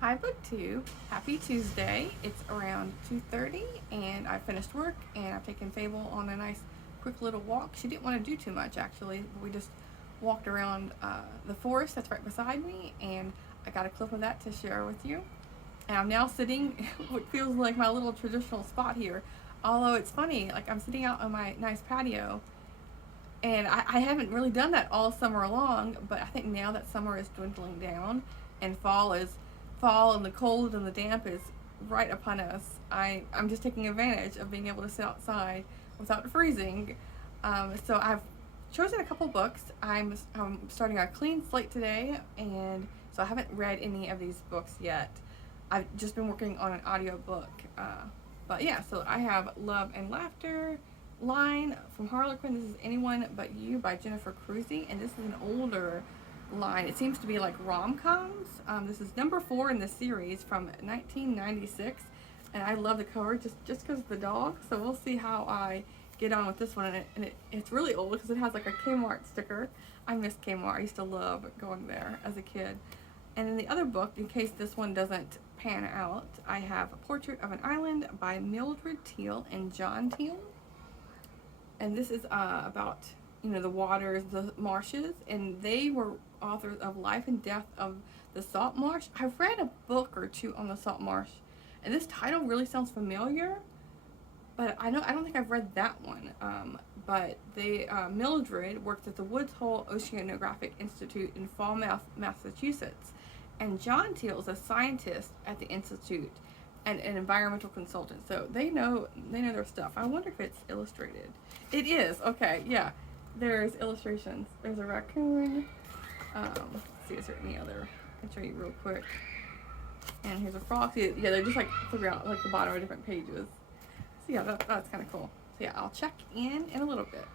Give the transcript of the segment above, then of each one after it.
Hi BookTube, happy Tuesday. It's around 2:30 and I finished work and I've taken Fable on a nice quick little walk. She didn't want to do too much actually. We just walked around the forest that's right beside me and I got a clip of that to share with you. And I'm now sitting what feels like my little traditional spot here. Although it's funny, like I'm sitting out on my nice patio and I haven't really done that all summer long, but I think now that summer is dwindling down and fall and the cold and the damp is right upon us. I'm just taking advantage of being able to sit outside without freezing. So I've chosen a couple books. I'm starting a clean slate today, and so I haven't read any of these books yet. I've just been working on an audiobook. But yeah, so I have Love and Laughter, line from Harlequin. This is Anyone But You by Jennifer Cruzy, and this is an older line. It seems to be like rom-coms. This is number 4 in the series from 1996, and I love the cover just because of the dog. So we'll see how I get on with this one. It's really old because it has like a Kmart sticker. I miss Kmart. I used to love going there as a kid. And in the other book, in case this one doesn't pan out, I have A Portrait of an Island by Mildred Teal and John Teal. And this is about the waters, the marshes, and they were authors of Life and Death of the Salt Marsh. I've read a book or two on the salt marsh, and this title really sounds familiar, but I don't think I've read that one. But they Mildred works at the Woods Hole Oceanographic Institute in Falmouth, Massachusetts, and John Teal is a scientist at the institute and an environmental consultant. So they know their stuff. I wonder if it's illustrated. It is. Okay, yeah. There's illustrations. There's a raccoon. Let's see, is there any other? I'll show you real quick. And here's a frog. See, yeah, they're just like throughout like the bottom of different pages. So yeah, that's kind of cool. So yeah, I'll check in a little bit.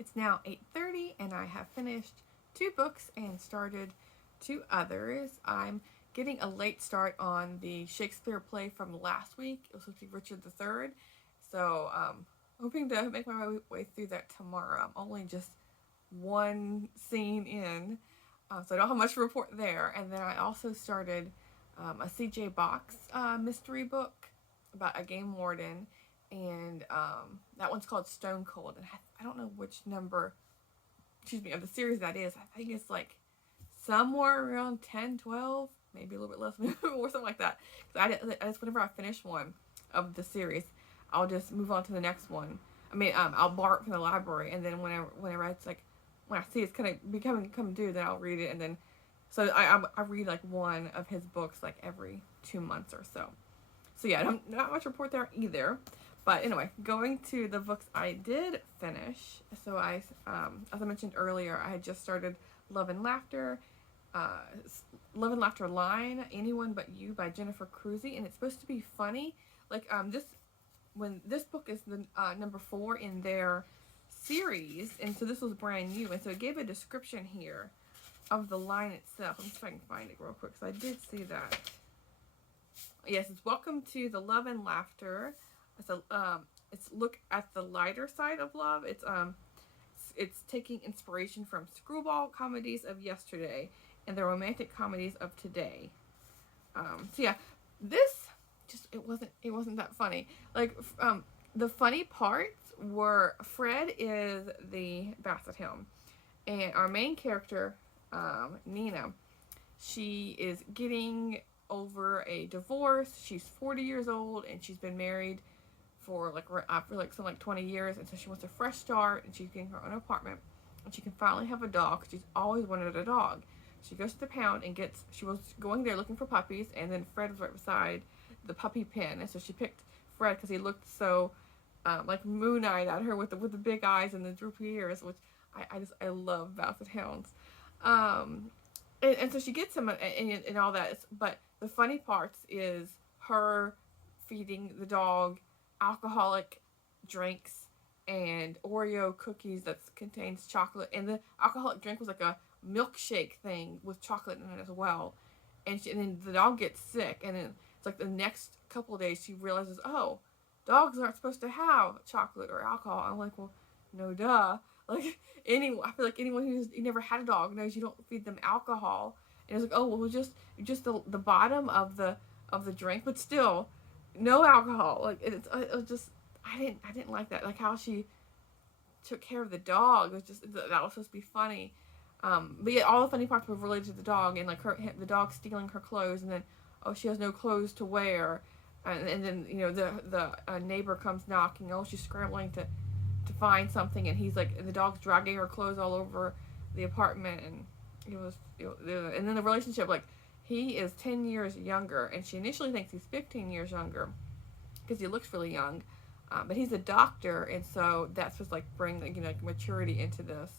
It's now 8:30 and I have finished 2 books and started 2 others. I'm getting a late start on the Shakespeare play from last week. It was supposed to be Richard III. So hoping to make my way through that tomorrow. I'm only just one scene in, so I don't have much to report there. And then I also started a CJ Box mystery book about a game warden, and that one's called Stone Cold. And I don't know which number, of the series that is. I think it's like somewhere around 10, 12, maybe a little bit less, or something like that. Because I just, whenever I finish one of the series, I'll just move on to the next one. I mean, I'll borrow it from the library, and then whenever it's like, when I see it's kind of come due, then I'll read it, and then, so I read like one of his books like every 2 months or so. So yeah, not much report there either. But anyway, going to the books I did finish. So as I mentioned earlier, I had just started Love and Laughter, uh, Love and Laughter line, Anyone But You by Jennifer Cruzy, and it's supposed to be funny. Like this book is the number 4 in their series, and so this was brand new, and so it gave a description here of the line itself. Let me see if I can find it real quick, because I did see that. Yes, it's Welcome to the Love and Laughter. It's look at the lighter side of love. It's taking inspiration from screwball comedies of yesterday and the romantic comedies of today. So yeah, this just it wasn't that funny. Like the funny parts were Fred is the Basset Hound, and our main character, Nina, she is getting over a divorce. She's 40 years old and she's been married for like 20 years, and so she wants a fresh start, and she's getting her own apartment, and she can finally have a dog. She's always wanted a dog. She goes to the pound and she was going there looking for puppies, and then Fred was right beside the puppy pen, and so she picked Fred because he looked so like Moon Knight at her with the big eyes and the droopy ears, which I love Basset Hounds. And so she gets him and all that, but the funny parts is her feeding the dog alcoholic drinks and Oreo cookies that contains chocolate, and the alcoholic drink was like a milkshake thing with chocolate in it as well. And then the dog gets sick, and then It's like the next couple of days she realizes, oh, dogs aren't supposed to have chocolate or alcohol. I'm like, well, no duh. Like I feel like anyone who's never had a dog knows you don't feed them alcohol. And it's like, oh well, just the bottom of the drink, but still, no alcohol. Like it was just I didn't like that. Like how she took care of the dog. It was just that was supposed to be funny. But yeah, all the funny parts were related to the dog and like the dog stealing her clothes, and then oh she has no clothes to wear, and then the neighbor comes knocking. Oh she's scrambling to find something, and he's like, and the dog's dragging her clothes all over the apartment, and and then the relationship, like he is 10 years younger, and she initially thinks he's 15 years younger because he looks really young, but he's a doctor, and so that's just like bring like maturity into this,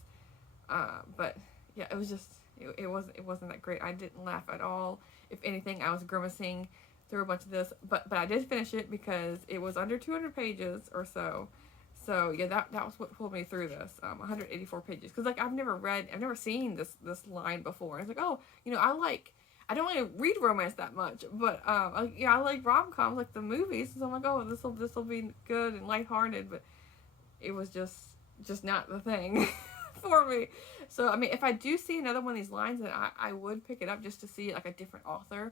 but yeah, it was just it wasn't that great. I didn't laugh at all. If anything, I was grimacing through a bunch of this, but I did finish it because it was under 200 pages or so. So yeah, that was what pulled me through this. 184 pages, because like I've never seen this line before. It's like, oh, I don't really read romance that much, but I like rom-coms, like the movies. So I'm like, oh, this will be good and lighthearted, but it was just not the thing for me. So I mean, if I do see another one of these lines, then I would pick it up just to see like a different author.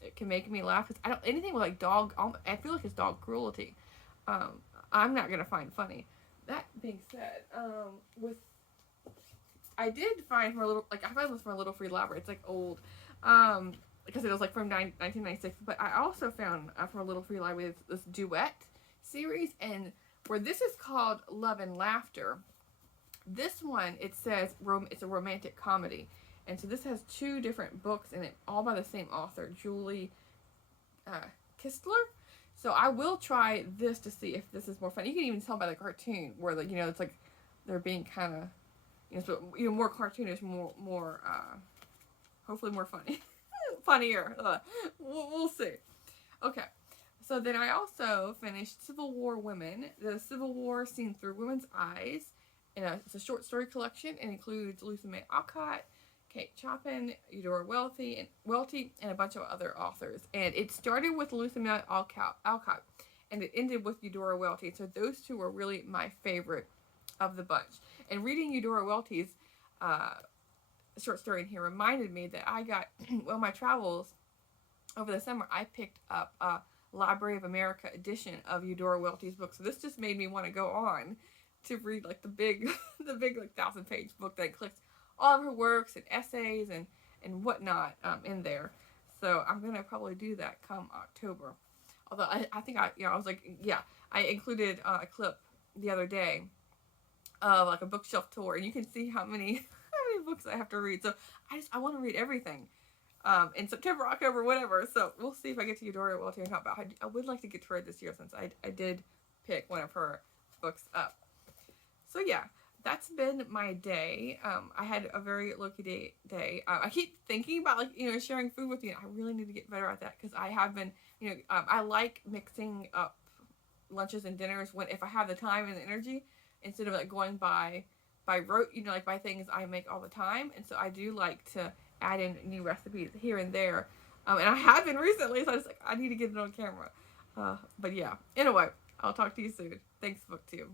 It can make me laugh. Cause I don't anything with like dog. I feel like it's dog cruelty. I'm not gonna find funny. That being said, I did find from I found this from a Little Free Library. It's like old, because it was like from 1996. But I also found from a Little Free Library this duet series, and where this is called Love and Laughter. This one, it says it's a romantic comedy, and so this has 2 different books in it, all by the same author, Julie Kistler. So I will try this to see if this is more fun. You can even tell by the cartoon where it's like they're being kind of more cartoonish, more hopefully more funny, funnier. We'll see. Okay, so then I also finished Civil War Women, the Civil War seen through women's eyes, and it's a short story collection and includes Lucy May Alcott, Kate Chopin, Eudora Welty, and a bunch of other authors. And it started with Lucy May Alcott, and it ended with Eudora Welty. So those 2 were really my favorite of the bunch. And reading Eudora Welty's short story in here reminded me that I got, my travels over the summer, I picked up a Library of America edition of Eudora Welty's book. So this just made me want to go on to read like the big like 1,000-page book that includes all of her works and essays and whatnot in there. So I'm gonna probably do that come October. Although I think I was like, yeah, I included a clip the other day of like a bookshelf tour, and you can see how many books I have to read. So I want to read everything in September, October, whatever. So we'll see if I get to Eudora Welty and talk about. I would like to get to read this year since I did pick one of her books up. So yeah. That's been my day. I had a very low-key day. I keep thinking about sharing food with you. I really need to get better at that because I have been, I like mixing up lunches and dinners if I have the time and the energy, instead of like going by rote, like by things I make all the time. And so I do like to add in new recipes here and there. And I have been recently, so I need to get it on camera. But yeah. Anyway, I'll talk to you soon. Thanks, BookTube.